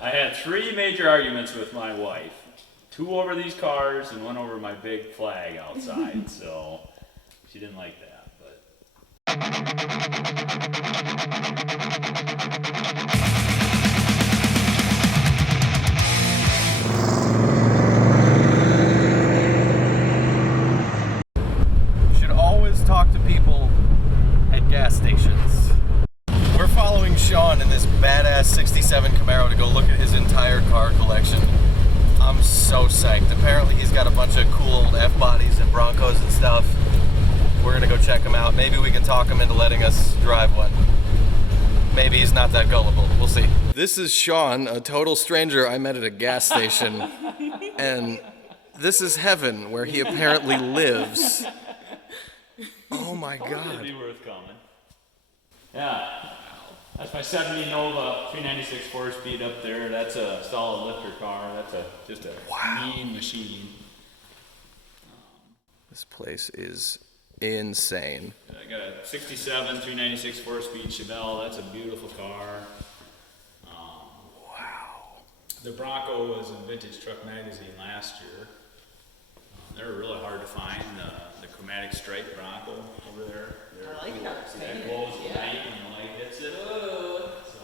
I had 3 major arguments with my wife. 2 over these cars and 1 over my big flag outside, so she didn't like that, but. You should always talk to people at gas stations. We're following Shawn in this badass 67 Camaro to go look at his entire car collection. I'm so psyched. Apparently he's got a bunch of cool old F-bodies and Broncos and stuff. We're gonna go check him out. Maybe we can talk him into letting us drive one. Maybe he's not that gullible. We'll see. This is Shawn, a total stranger I met at a gas station. And this is heaven, where he apparently lives. Oh my God. It'd be worth coming. Yeah. That's my 70 Nova 396 4-speed up there. That's a solid lifter car. That's just a mean machine. This place is insane. I got a 67 396 4-speed Chevelle. That's a beautiful car. Wow. The Bronco was in Vintage Truck Magazine last year. They were really hard to find. The chromatic stripe Bronco over there. I like that. See that glows at night when the light hits it. So,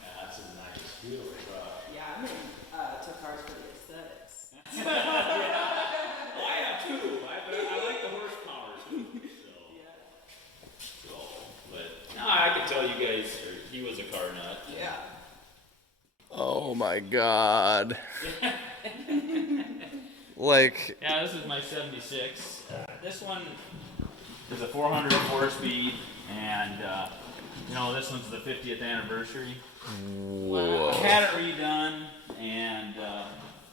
yeah, that's a nice, beautiful truck. Yeah, I'm into cars for the aesthetics. Well, I have too. I like the horsepower too. So, but no, I can tell you guys, he was a car nut. Yeah. Oh my God. Like. Yeah, this is my 76. This one is a 404 speed, and this one's the 50th anniversary. Whoa. I had it redone, and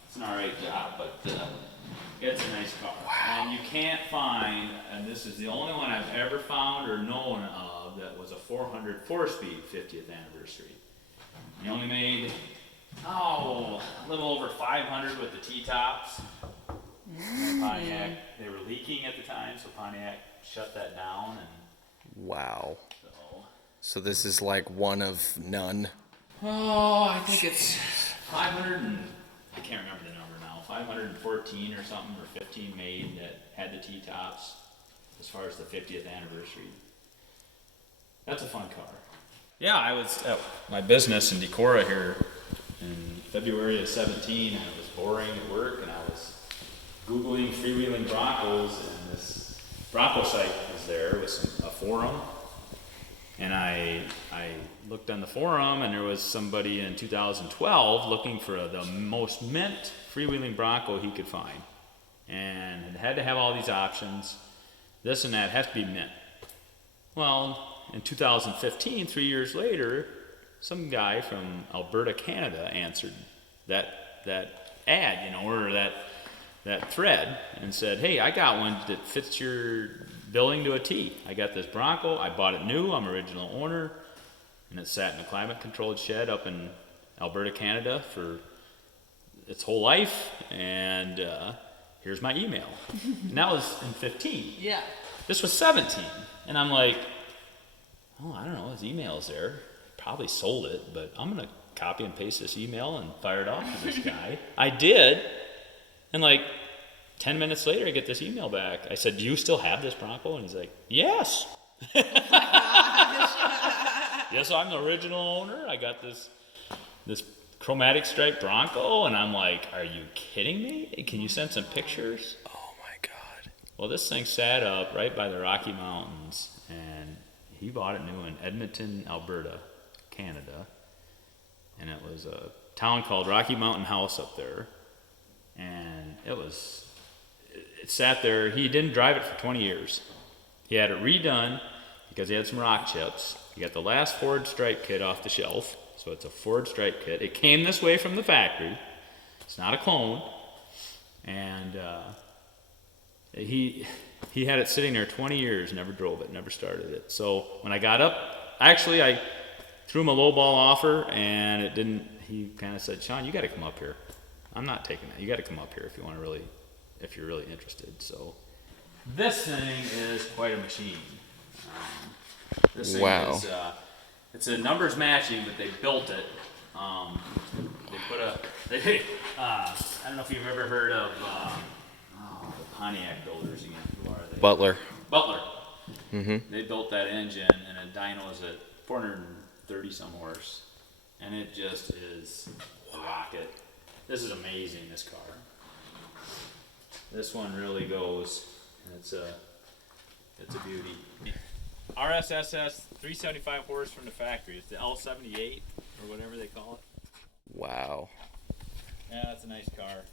it's an alright job, but it's a nice car. Wow. And you can't find, and this is the only one I've ever found or known of that was a 404 speed 50th anniversary. They only made a little over 500 with the T-tops. Pontiac, they were leaking at the time, so Pontiac shut that down. And wow. So this is like one of none. Oh, I think it's 500 and I can't remember the number now. 514 or something, or 15 made that had the T-tops as far as the 50th anniversary. That's a fun car. Yeah, I was at my business in Decorah here in February of 17, and it was boring at work, and I was Googling freewheeling Broncos, and this Bronco site was there with a forum. And I looked on the forum, and there was somebody in 2012 looking for the most mint freewheeling Bronco he could find. And it had to have all these options. This and that has to be mint. Well, in 2015, 3 years later, some guy from Alberta, Canada answered that ad, or that thread, and said, hey, I got one that fits your billing to a T. I got this Bronco, I bought it new, I'm original owner, and it sat in a climate-controlled shed up in Alberta, Canada for its whole life, and here's my email. And that was in 15. Yeah. This was 17, and I'm like, I don't know, his email's there. Probably sold it, but I'm gonna copy and paste this email and fire it off to this guy. I did, and like 10 minutes later, I get this email back. I said, do you still have this Bronco? And he's like, yes. Yes, I'm the original owner. I got this chromatic stripe Bronco, and I'm like, are you kidding me? Can you send some pictures? Oh my God. Well, this thing sat up right by the Rocky Mountains, and he bought it new in Edmonton, Alberta, Canada, and it was a town called Rocky Mountain House up there, and it sat there. He didn't drive it for 20 years. He had it redone because he had some rock chips. He got the last Ford Stripe kit off the shelf, so it's a Ford Stripe kit. It came this way from the factory. It's not a clone, and he had it sitting there 20 years, never drove it, never started it. So when I got up, actually I threw him a lowball offer, and it didn't. He kind of said, Shawn, you got to come up here. I'm not taking that. You got to come up here if you're really interested. So this thing is quite a machine. This thing is, it's a numbers matching, but they built it They put a, I don't know if you've ever heard of, the Pontiac builders again. Who are they? Butler. Butler. Mm-hmm. They built that engine, and a dyno is at 430 some horse, and it just is a rocket. This is amazing. This car. This one really goes. It's a beauty. RSSS 375 horse from the factory. It's the L78 or whatever they call it. Wow. Yeah, that's a nice car.